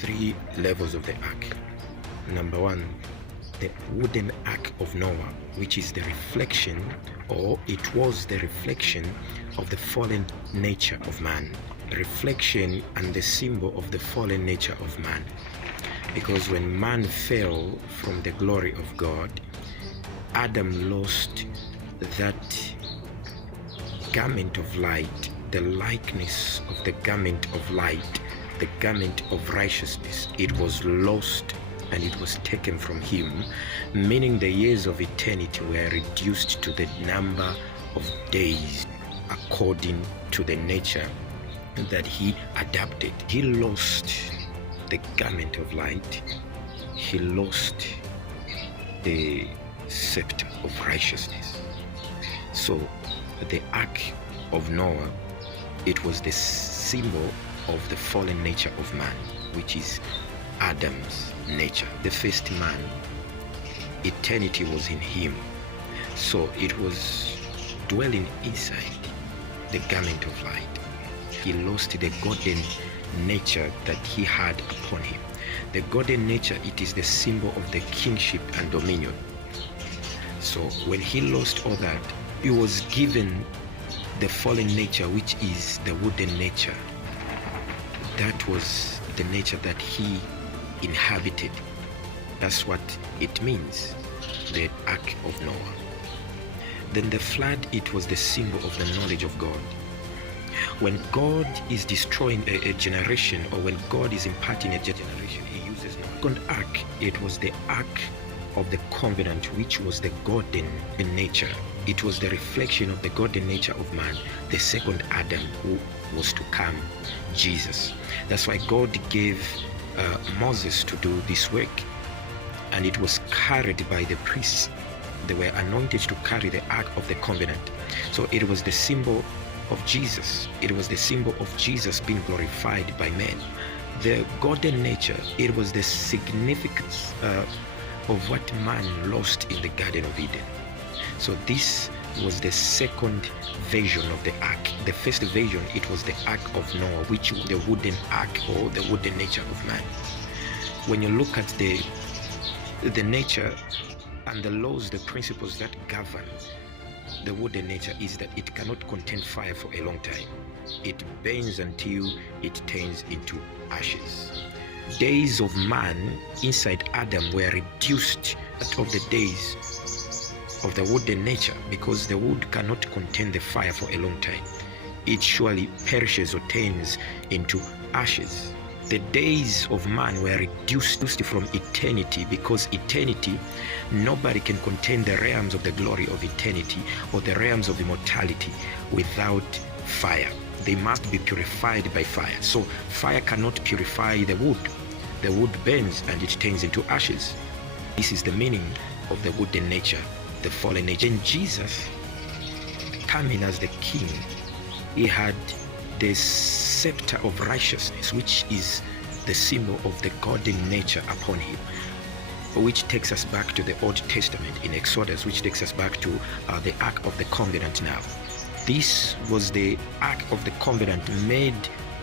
three levels of the ark. Number one, the wooden ark of Noah, which is the reflection, or it was the reflection of the fallen nature of man. Reflection and the symbol of the fallen nature of man. Because when man fell from the glory of God, Adam lost that garment of light, the likeness of the garment of light, the garment of righteousness. It was lost and it was taken from him, meaning the years of eternity were reduced to the number of days according to the nature that he adapted. He lost the garment of light. He lost the scepter of righteousness. So the ark of Noah, it was the symbol of the fallen nature of man, which is Adam's nature. The first man, eternity was in him, so it was dwelling inside the garment of light. He lost the golden nature that he had upon him. The golden nature, it is the symbol of the kingship and dominion. So when he lost all that, he was given the fallen nature, which is the wooden nature. That was the nature that he inhabited. That's what it means, the ark of Noah. Then the flood, it was the symbol of the knowledge of God. When God is destroying a generation, or when God is imparting a generation, he uses Noah. Second ark, it was the ark of the covenant, which was the golden nature. It was the reflection of the golden nature of man, the second Adam who was to come, Jesus. That's why God gave Moses to do this work, and it was carried by the priests. They were anointed to carry the ark of the covenant. So it was the symbol of Jesus. It was the symbol of Jesus being glorified by men. The golden nature, it was the significance of what man lost in the Garden of Eden. So this was the second version of the ark. The first version, it was the ark of Noah, which was the wooden ark, or the wooden nature of man. When you look at the nature and the laws, the principles that govern the wooden nature is that it cannot contain fire for a long time. It burns until it turns into ashes. Days of man inside Adam were reduced of the days of the wooden nature, because the wood cannot contain the fire for a long time. It surely perishes or turns into ashes. The days of man were reduced from eternity, because eternity, nobody can contain the realms of the glory of eternity or the realms of immortality without fire. They must be purified by fire. So fire cannot purify the wood. The wood burns and it turns into ashes. This is the meaning of the wooden nature, the fallen nature. And Jesus, coming as the king, he had the scepter of righteousness, which is the symbol of the golden nature upon him, which takes us back to the Old Testament in Exodus, which takes us back to the Ark of the Covenant now. This was the Ark of the Covenant, made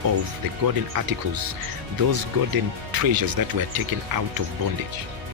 of the golden articles, those golden treasures that were taken out of bondage.